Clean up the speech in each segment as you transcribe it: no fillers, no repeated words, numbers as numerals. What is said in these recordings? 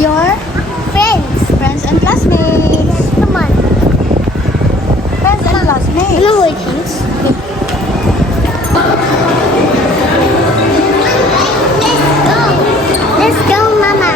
your friends and classmates. Come on. Friends and classmates. No waiting. Let's go, Mama.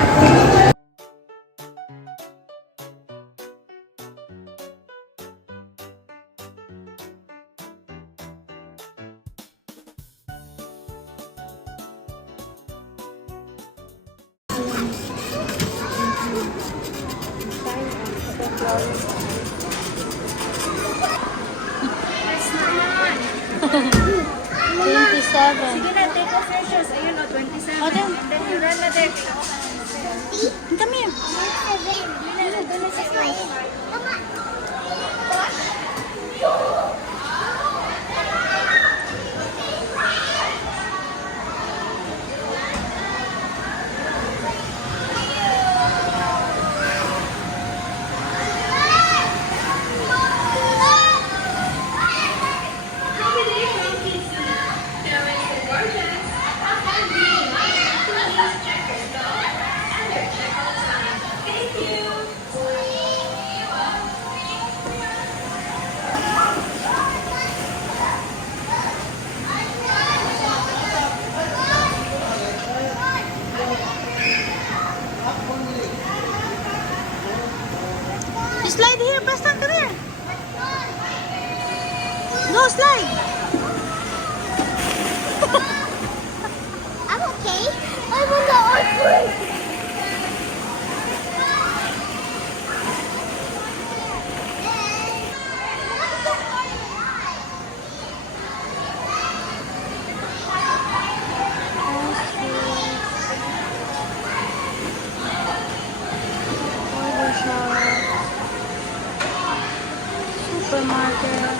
Sige na, take off your shoes. Ayun o, 27. Oh, then. And then you run na there. Come here. Slide here, Preston, come here. No, slide. I'm okay. I want the ice cream. Supermarket.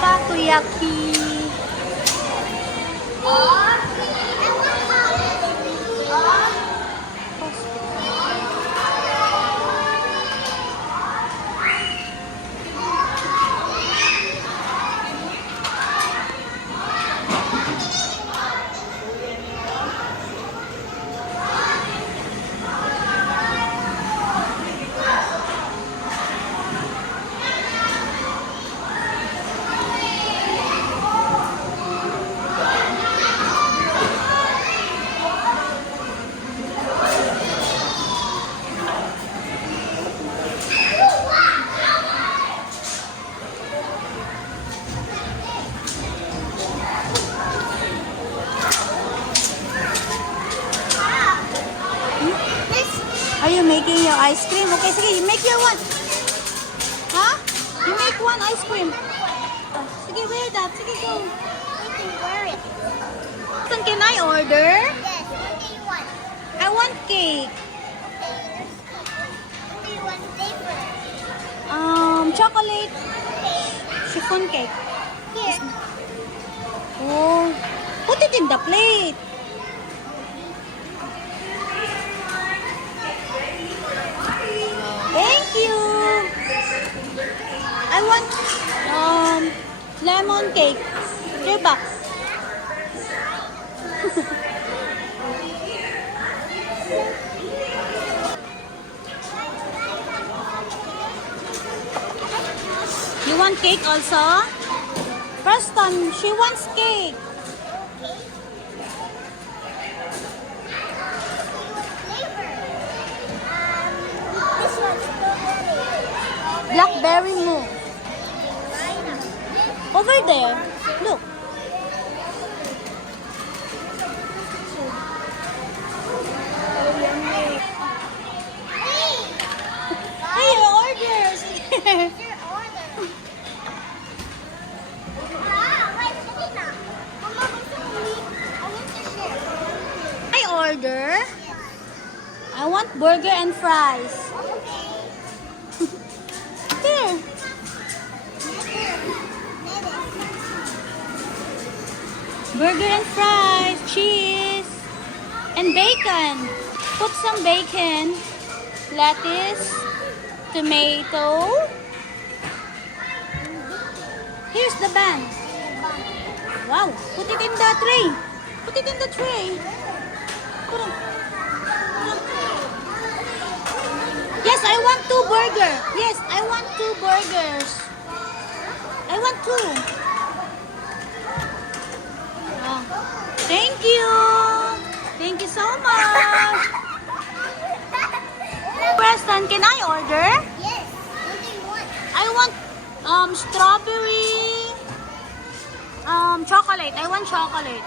Takoyaki. Are you making your ice cream? Okay, sige, you make your one. Huh? You make one ice cream. Sige, wear that. Sige, go. You can wear it. Can I order? Yes. What do you want? I want cake. What do you want flavor? Chocolate chiffon cake. Here. Oh, put it in the plate. Thank you. I want lemon cake. $3. You want cake also? Preston, she wants cake. This one's strawberry. Blackberry mousse. Over there. Look. Hey, your orders. Your order. Wait, Selena. Mama, I want to share. I order. I want burger and fries. Here. Burger and fries, cheese, and bacon. Put some bacon, lettuce, tomato. Here's the bun. Wow, put it in the tray. Put it in the tray. Put it Yes, I want 2 burger. Yes, I want 2 burgers. I want 2. Oh. Thank you. Thank you so much. Preston, can I order? Yes. What do you want? I want strawberry chocolate. I want chocolate.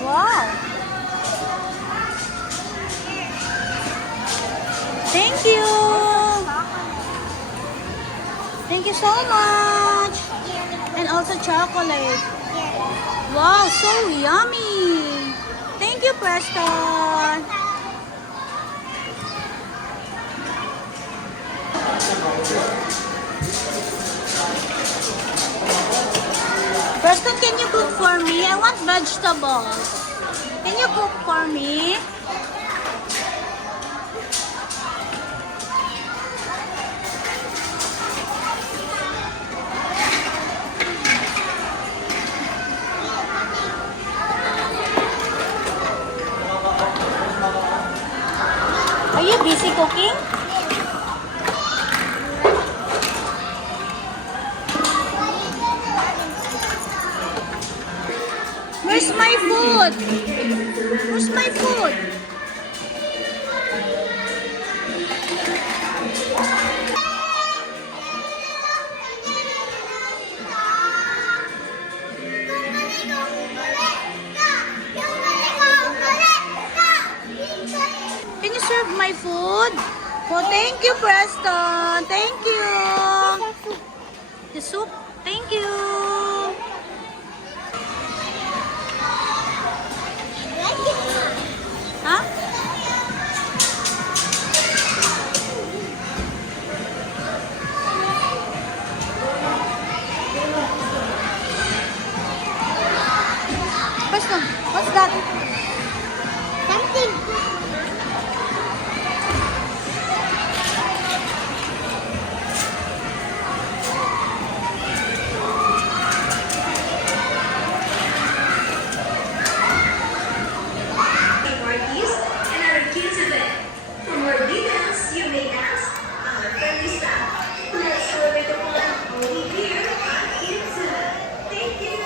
Wow. Thank you. Thank you so much. And also chocolate. Wow, so yummy. Thank you, Preston. Preston, can you cook for me? I want vegetables. Can you cook for me? Are you busy cooking? Where's my food? Where's my food? Can you serve my food? Oh, thank you, Preston. Thank you. The soup. Thank you. Huh? Preston, what's that? Something. Northeast and our kids event. For more details, you may ask our friendly staff. Let's celebrate the fun only here on Kids Event. Thank you.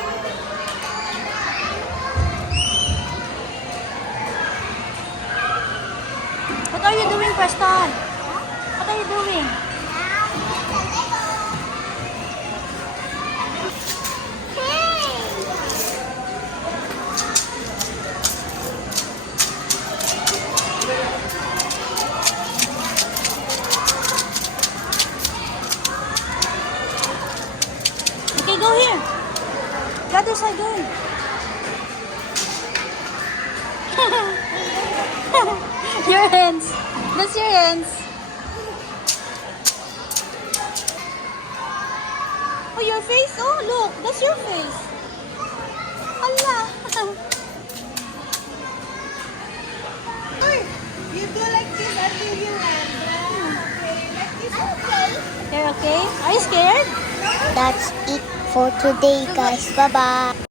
What are you doing, Preston? What are you doing? Okay, go here. The other side, go. Your hands. That's your hands. Oh, your face. Oh, look. That's your face. Allah. You go like this until you land. Okay, like this. Okay. You're okay? Are you scared? That's it for today, guys. Bye-bye.